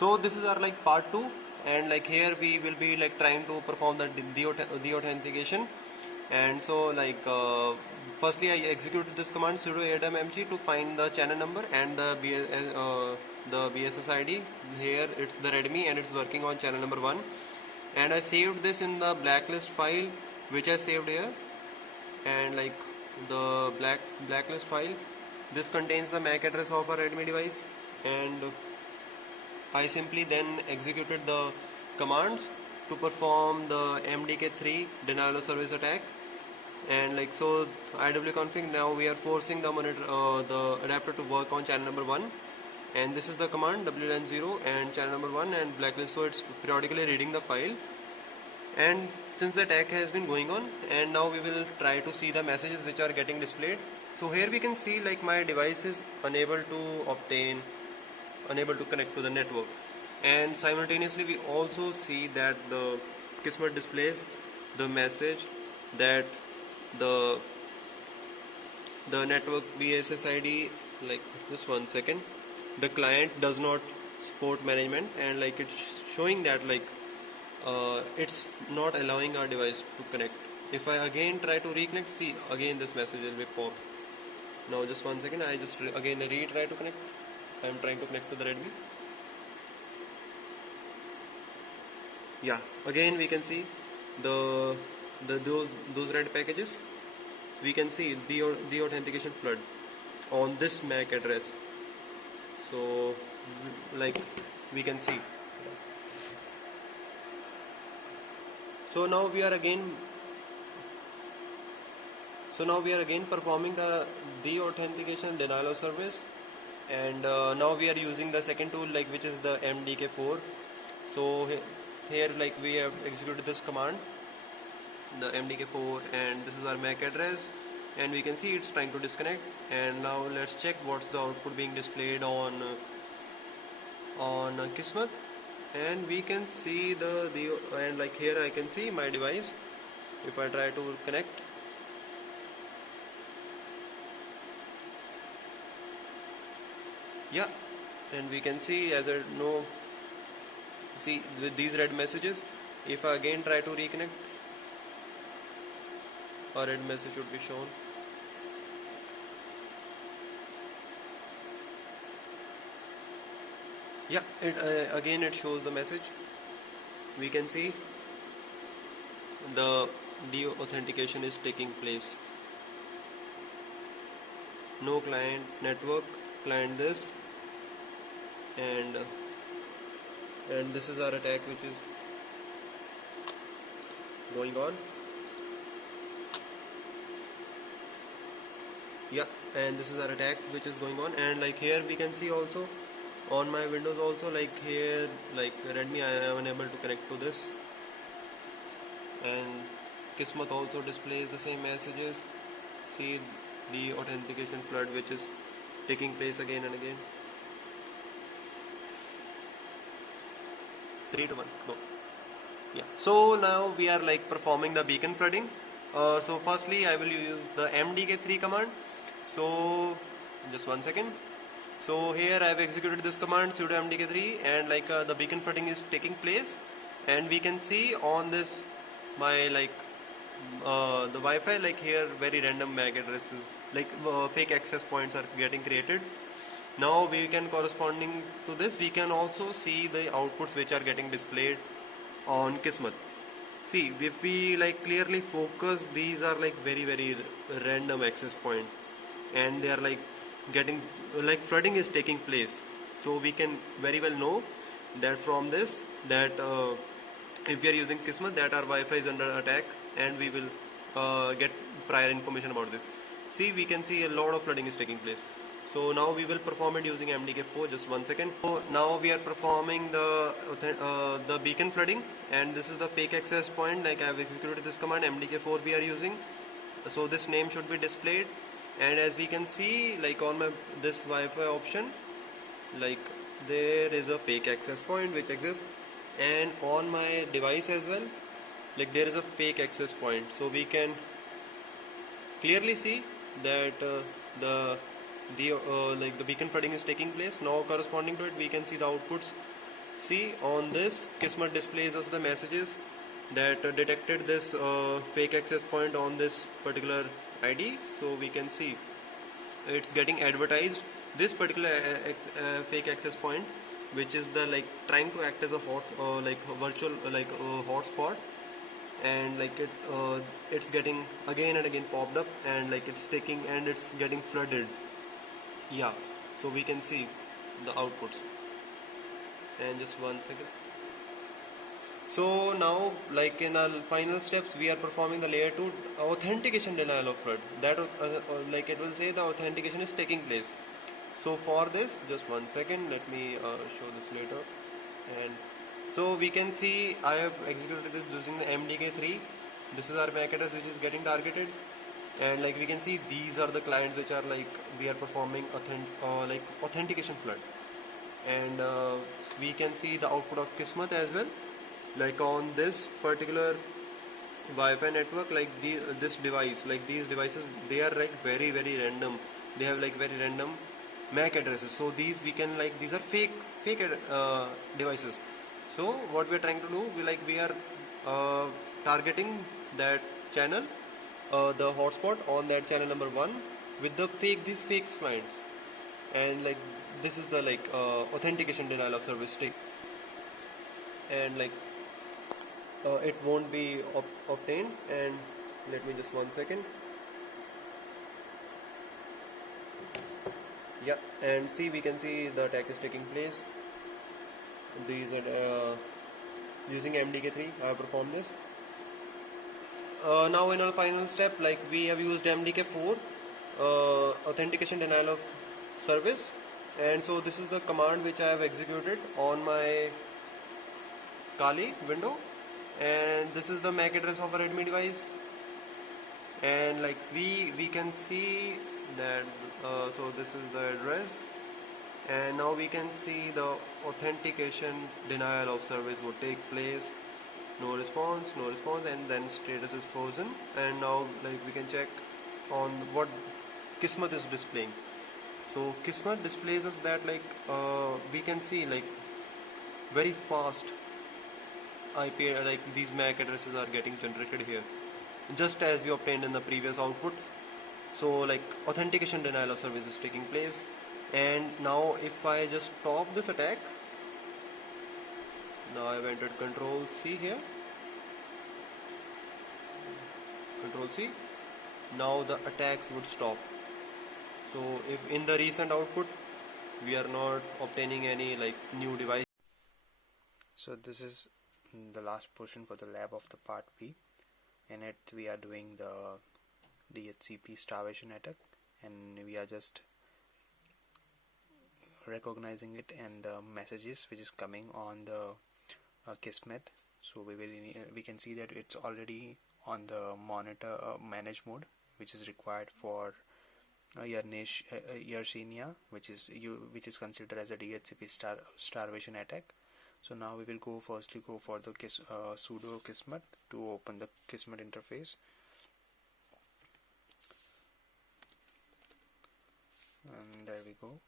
So this is our like part 2, and like here we will be like trying to perform the authentication. And so like firstly I executed this command sudo admmg to find the channel number and the BSS ID. Here it's the Redmi and it's working on channel number 1, and I saved this in the blacklist file which I saved here. And like the blacklist file, this contains the MAC address of our Redmi device, and I simply then executed the commands to perform the MDK3 denial of service attack. And like so iwconfig, now we are forcing the monitor the adapter to work on channel number 1, and this is the command wlen0 and channel number 1 and blacklist, so it's periodically reading the file. And since the attack has been going on, and now we will try to see the messages which are getting displayed. So here we can see like my device is unable to connect to the network, and simultaneously we also see that the Kismet displays the message that the network BSS ID, like just 1 second, the client does not support management, and like it's showing that like it's not allowing our device to connect. If I again try to reconnect, see again this message will be popped. Now just 1 second, I just again retry to connect. I am trying to connect to the Redmi. Yeah, again we can see those red packages. We can see the authentication flood on this MAC address. So like we can see. So now we are again performing the authentication denial of service, and now we are using the second tool, like which is the MDK4. So here like we have executed this command, the MDK4, and this is our MAC address, and we can see it's trying to disconnect. And now let's check what's the output being displayed on Kismet, and we can see and like here I can see my device. If I try to connect, yeah, and we can see as I know, see with these red messages. If I again try to reconnect, a red message would be shown. Yeah, again it shows the message. We can see the authentication is taking place. No client network, client this, and this is our attack which is going on. Yeah, and this is our attack which is going on. And like here we can see also on my Windows also, like here like Redmi, I am unable to connect to this, and Kismet also displays the same messages. See the authentication flood which is taking place again and again. 3 to 1, no. Yeah, so now we are like performing the beacon flooding. So firstly I will use the MDK3 command. So just 1 second. So here I have executed this command sudo mdk3, and like the beacon flooding is taking place, and we can see on this my like the Wi-Fi, like here very random MAC addresses, like fake access points are getting created. Now we can, corresponding to this, we can also see the outputs which are getting displayed on Kismet. See, if we like clearly focus, these are like very random access point, and they are like getting like flooding is taking place. So we can very well know that from this that if we are using Kismet, that our Wi-Fi is under attack, and we will get prior information about this. See, we can see a lot of flooding is taking place. So now we will perform it using MDK4. Just 1 second. So now we are performing the beacon flooding, and this is the fake access point. Like I have executed this command MDK4 we are using. So this name should be displayed, and as we can see, like on this Wi-Fi option, like there is a fake access point which exists, and on my device as well, like there is a fake access point. So we can clearly see that the beacon flooding is taking place. Now corresponding to it, we can see the outputs see on this Kismet displays us the messages that detected this fake access point on this particular ID. So we can see it's getting advertised this particular fake access point, which is the like trying to act as a hot like a virtual hotspot, and like it's getting again and again popped up, and like it's taking and it's getting flooded. Yeah, so we can see the outputs. And just one second. So now, like in our final steps, we are performing the layer 2 authentication denial of flood. That like it will say the authentication is taking place. So for this, just one second, let me show this later. And so we can see I have executed this using the MDK3. This is our MAC address which is getting targeted, and like we can see these are the clients which are like we are performing like authentication flood, and we can see the output of Kismet as well. Like on this particular Wi-Fi network, like this device, like these devices, they are like very random. They have like very random MAC addresses. So these we can like these are fake devices. So what we are trying to do, we are uh, targeting that channel, the hotspot on that channel number one with the these fake clients, and like this is the like authentication denial of service stick, and like it won't be obtained. And let me just one second. Yeah, and see, we can see the attack is taking place. These are using MDK3 I have performed this. Now in our final step, like we have used MDK4 authentication denial of service, and so this is the command which I have executed on my Kali window, and this is the MAC address of a Redmi device, and like we can see that so this is the address, and now we can see the authentication denial of service would take place. No response, no response, and then status is frozen. And now like we can check on what Kismet is displaying. So Kismet displays us that like we can see like very fast IP, like these MAC addresses are getting generated here, just as we obtained in the previous output. So like authentication denial of service is taking place. And now if I just stop this attack, now I've entered Control C here, Control C, now the attacks would stop. So if in the recent output we are not obtaining any like new device. So this is the last portion for the lab of the part B. In it we are doing the DHCP starvation attack, and we are just recognizing it and the messages which is coming on the Kismet. So we can see that it's already on the monitor manage mode, which is required for Yersinia, which is considered as a DHCP starvation attack. So now we will go for the sudo Kismet to open the Kismet interface, and there we go.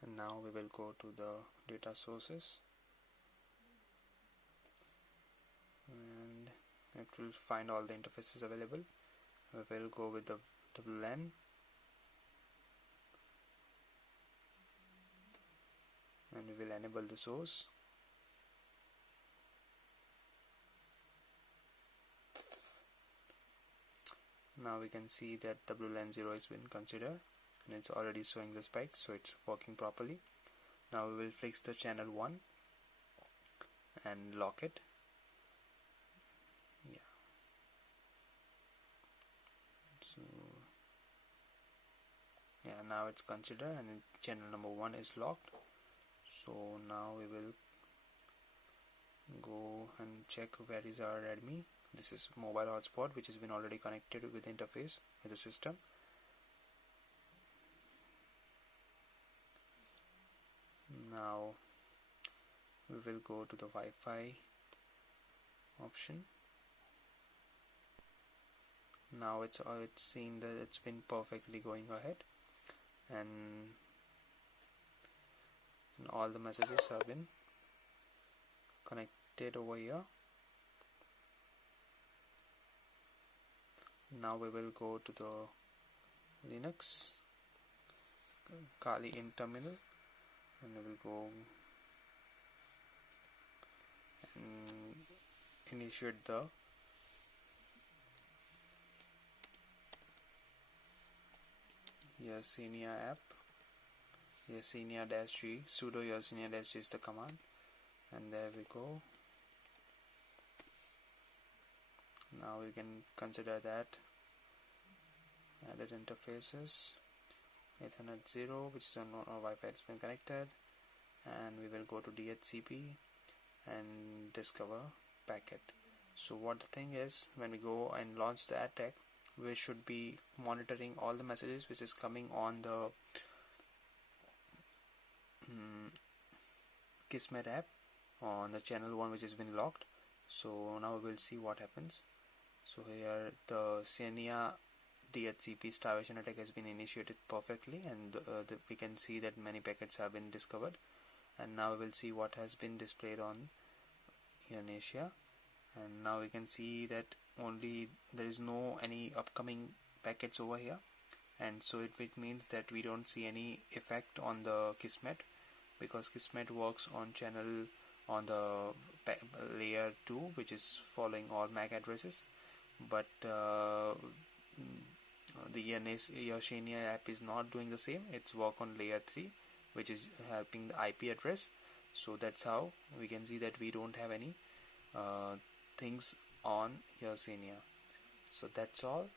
And now we will go to the data sources, and it will find all the interfaces available. We will go with the WLAN, and we will enable the source. Now we can see that WLAN 0 has been considered, and it's already showing the spike, so it's working properly. Now we will fix the channel 1 and lock it. Yeah. So yeah, now it's considered, and channel number 1 is locked. So now we will go and check where is our Redmi. This is mobile hotspot, which has been already connected with the interface with the system. Now we will go to the Wi-Fi option. Now it's seen that it's been perfectly going ahead, and all the messages have been connected over here. Now we will go to the Linux Kali in terminal, and we will go and initiate the Yersinia app. Yersinia-g, sudo Yersinia-g is the command, and there we go. Now we can consider that added interfaces, Ethernet 0, which is on Wi-Fi, has been connected, and we will go to DHCP and discover packet. So what the thing is, when we go and launch the attack, we should be monitoring all the messages which is coming on the Kismet app on the channel 1 which has been locked. So now we will see what happens. So here the Xenia DHCP starvation attack has been initiated perfectly, and we can see that many packets have been discovered. And now we will see what has been displayed on Yaneshia, and now we can see that only there is no any upcoming packets over here, and so it means that we don't see any effect on the Kismet, because Kismet works on channel on the layer 2, which is following all MAC addresses, but the Yersinia app is not doing the same. It's work on layer 3, which is helping the IP address. So that's how we can see that we don't have any things on Yersinia. So that's all.